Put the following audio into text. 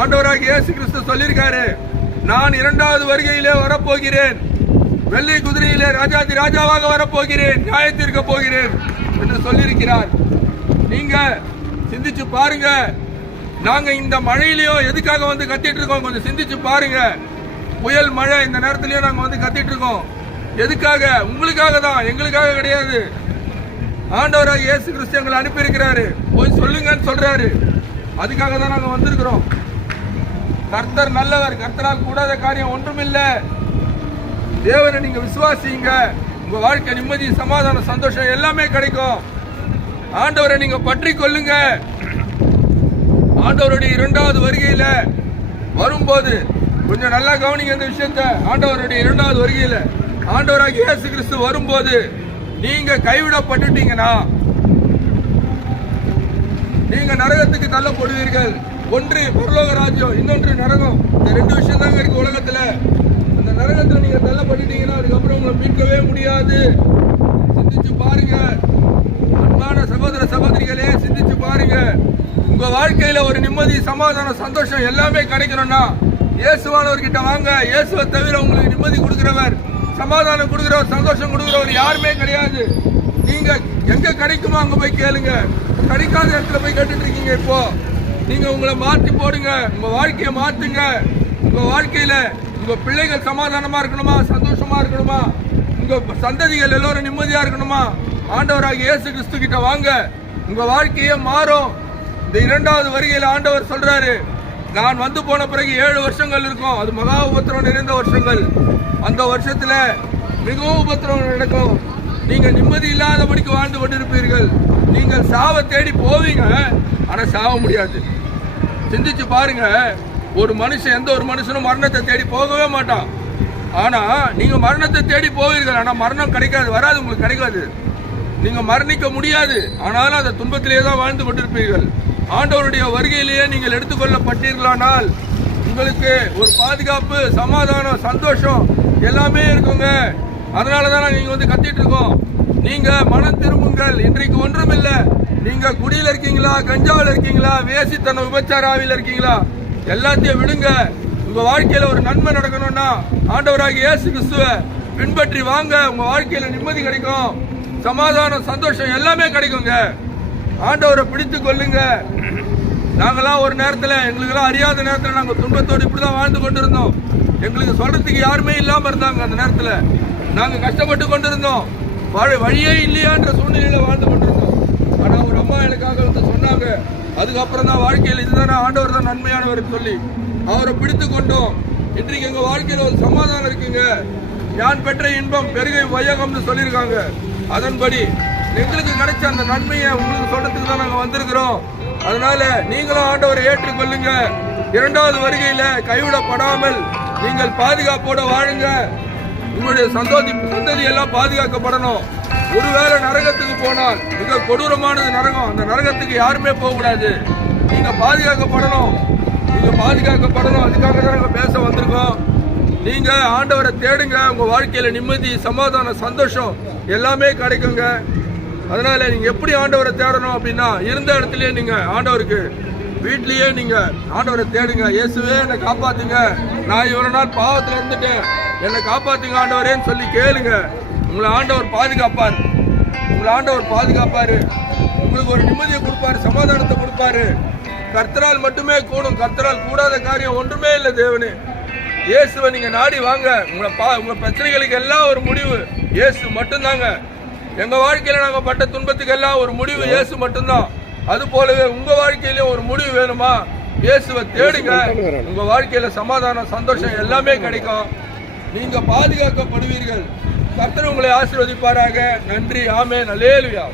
ஆண்டவராக இயேசு கிறிஸ்து சொல்லியிருக்காரு நான் இரண்டாவது வருகையிலே வரப்போகிறேன். வெள்ளை குதிரையிலே ராஜாதி ராஜாவாக வரப்போகிறேன். நியாயத்திற்க போகிறேன். என்று சொல்லியிருக்கிறார். நீங்க சிந்திச்சு பாருங்க. நாங்க இந்த மழையிலயும் எதுக்காக வந்து கத்திட்டு இருக்கோம்? கொஞ்சம் சிந்திச்சு பாருங்க. புயல் மழை இந்த நேரத்திலயும் நாங்க வந்து கத்திட்டு இருக்கோம். எதுக்காக? உங்களுக்காக தான் எங்களுக்காக கிடையாது. ஆண்டவராக இயேசு கிறிஸ்து எங்களை அனுப்பியிருக்கிறாரு. போய் சொல்லுங்கன்னு சொல்றாரு. அதுக்காக தான் நாங்க வந்திருக்கிறோம். கர்த்தர் நல்லவர் கர்த்தரால் கூடாத காரியம் ஒன்றுமில்லை. தேவனை நீங்க விசுவாசிங்க. உங்க வாழ்க்கை நிம்மதி சமாதானம் சந்தோஷம் எல்லாமே கிடைக்கும். ஆண்டவரை நீங்க பற்றி கொள்ளுங்க. ஆண்டவருடைய இரண்டாவது வருகையில வரும்போது கொஞ்சம் நல்லா கவனிங்க இந்த விஷயத்த. ஆண்டவருடைய இரண்டாவது வருகையில ஆண்டவராக இயேசு கிறிஸ்து வரும்போது நீங்க கைவிடப்பட்டுட்டீங்கன்னா நீங்க நரகத்துக்கு தள்ளப்படுவீர்கள். ஒன்று பரலோக ராஜ்யம் இன்னொன்று நரகம். இந்த ரெண்டு விஷயம் தாங்க இருக்கு உலகத்துல. அந்த நரகத்துல நீங்க தள்ளப்பட்டுட்டீங்கன்னா அதுக்கப்புறம் உங்களை மீட்கவே முடியாது. சிந்திச்சு பாருங்க. அன்பான சகோதர சகோதரிகளே சிந்திச்சு பாருங்க. உங்க வாழ்க்கையில ஒரு நிம்மதி சமாதானம் சந்தோஷம் எல்லாமே கிடைக்கணும்னா இயேசுவானவர்கிட்ட வாங்க. இயேசுவை தவிர உங்களுக்கு நிம்மதி கொடுக்கிறவர் சமாதானம் கொடுக்கிறவர் சந்தோஷம் கொடுக்கிறவர் யாருமே கிடையாது. நீங்க எங்க கிடைக்குமோ அங்க போய் கேளுங்க. கிடைக்காத இடத்துல போய் கேட்டுட்டு இருக்கீங்க இப்போ. நீங்க உங்களை மாற்றி போடுங்க உங்க வாழ்க்கையை மாத்துங்க. உங்க வாழ்க்கையில உங்க பிள்ளைகள் சமாதானமா இருக்கணுமா சந்தோஷமா இருக்கணுமா? உங்க சந்ததிகள் எல்லோரும் நிம்மதியா இருக்கணுமா? ஆண்டவராக இயேசு கிறிஸ்து கிட்ட வாங்க. உங்க வாழ்க்கையே மாறும். இந்த இரண்டாவது வருகையில் ஆண்டவர் சொல்றாரு நான் வந்து போன பிறகு ஏழு வருஷங்கள் இருக்கும். அது மகா உபத்திரம் நிறைந்த வருஷங்கள். அந்த வருஷத்துல மிகவும் உபத்திரம் நடக்கும். நீங்கள் நிம்மதி இல்லாதபடிக்கு வாழ்ந்து கொண்டிருப்பீர்கள். நீங்கள் சாவை தேடி போவீங்க. ஆனால் சாவ முடியாது. சிந்திச்சு பாருங்க. ஒரு மனுஷன் எந்த ஒரு மனுஷனும் மரணத்தை தேடி போகவே மாட்டான். ஆனால் நீங்கள் மரணத்தை தேடி போவீர்கள். ஆனால் மரணம் கிடைக்காது வராது உங்களுக்கு கிடைக்காது. நீங்கள் மரணிக்க முடியாது. ஆனாலும் அந்த துன்பத்திலேயே தான் வாழ்ந்து கொண்டிருப்பீர்கள். ஆண்டவருடைய வருகையிலேயே நீங்கள் எடுத்துக்கொள்ளப்பட்டீர்களானால் உங்களுக்கு ஒரு பாதுகாப்பு சமாதானம் சந்தோஷம் எல்லாமே இருக்குங்க. அதனால தான் நீங்க வந்து கத்திட்டு இருக்கோம். நீங்க மனம் திரும்புங்கள். இன்றைக்கு ஒன்றும் இல்ல நீங்க குடியில இருக்கீங்களா? கஞ்சாவில் இருக்கீங்களா? வேசித்தன உபச்சாராவில் இருக்கீங்களா? எல்லாத்தையும் விடுங்க. உங்க வாழ்க்கையில ஒரு நன்மை நடக்கணும்னா ஆண்டவராக இயேசு கிறிஸ்துவ பின்பற்றி வாங்க. உங்க வாழ்க்கையில நிம்மதி கிடைக்கும். சமாதானம் சந்தோஷம் எல்லாமே கிடைக்குங்க. ஆண்டவரை பிடித்து கொள்ளுங்க. நாங்களாம் ஒரு நேரத்துல எங்களுக்கெல்லாம் அறியாத நேரத்துல நாங்க துன்பத்தோடு இப்படிதான் வாழ்ந்து கொண்டிருந்தோம். எங்களுக்கு சொல்றதுக்கு யாருமே இல்லாம இருந்தாங்க அந்த நேரத்துல. நாங்கள் கஷ்டப்பட்டு கொண்டிருந்தோம். வாழ வழியே இல்லையான்ற சூழ்நிலையில் வாழ்ந்து கொண்டிருந்தோம். ஆனால் ஒரு அம்மா எனக்காக வந்து சொன்னாங்க. அதுக்கப்புறம் தான் வாழ்க்கையில் இதுதானே ஆண்டவர் தான் நன்மையானவர் சொல்லி. அவரை பிடித்து கொண்டோம். இன்றைக்கு எங்கள் வாழ்க்கையில் ஒரு சமாதானம் இருக்குங்க. யான் பெற்ற இன்பம் பெருகை வையகம்னு சொல்லியிருக்காங்க. அதன்படி எங்களுக்கு கிடைச்ச அந்த நன்மையை உங்களுக்கு சொல்றதுக்கு தான் நாங்கள் வந்திருக்கிறோம். அதனால நீங்களும் ஆண்டவரை ஏற்றுக்கொள்ளுங்க. இரண்டாவது வருகையில் கைவிடப்படாமல் நீங்கள் பாதுகாப்போட வாழுங்க. உங்களுடைய சந்தோதி சந்ததி எல்லாம் பாதுகாக்கப்படணும். ஒருவேளை நரகத்துக்கு போனால் மிக கொடூரமானது நரகம். அந்த நரகத்துக்கு யாருமே போகக்கூடாது. நீங்கள் நீங்க பாதுகாக்கப்படணும். நீங்க பாதுகாக்கப்படணும். அதுக்காக தான் நாங்கள் பேச வந்திருக்கோம். நீங்க ஆண்டவரை தேடுங்க. உங்க வாழ்க்கையில நிம்மதி சமாதானம் சந்தோஷம் எல்லாமே கிடைக்குங்க. அதனால நீங்க எப்படி ஆண்டவரை தேடணும் அப்படின்னா இருந்த இடத்துலயே நீங்க ஆண்டவருக்கு வீட்லயே நீங்க ஆண்டவரை தேடுங்க. இயேசுவே என்னை காப்பாத்துங்க. நான் இவ்வளவு நாள் பாவத்துல இருந்துட்டேன். என்னை காப்பாத்துங்க ஆண்டவரேன்னு சொல்லி கேளுங்க. உங்களை ஆண்டவர் பாதுகாப்பார். உங்களை ஆண்டவர் பாதுகாப்பாரு. உங்களுக்கு ஒரு நிம்மதியை கொடுப்பாரு சமாதானத்தை கொடுப்பாரு. கர்த்தரால் மட்டுமே கூடும் கர்த்தரால் கூடாத காரியம் ஒன்றுமே இல்லை தேவனே. இயேசுவை நீங்க நாடி வாங்க. உங்களை பா உங்க பிரச்சனைகளுக்கு எல்லாம் ஒரு முடிவு. இயேசு மட்டும்தாங்க. எங்க வாழ்க்கையில நாங்க பட்ட துன்பத்துக்கு எல்லாம் ஒரு முடிவு இயேசு மட்டும்தான். அது போலவே உங்க வாழ்க்கையிலயும் ஒரு முடிவு வேணுமா? இயேசுவை தேடுங்க. உங்க வாழ்க்கையில சமாதானம் சந்தோஷம் எல்லாமே கிடைக்கும். நீங்க பாதுகாக்கப்படுவீர்கள். கர்த்தர் உங்களை ஆசீர்வதிப்பாராக. நன்றி. ஆமே நல்லேலுயா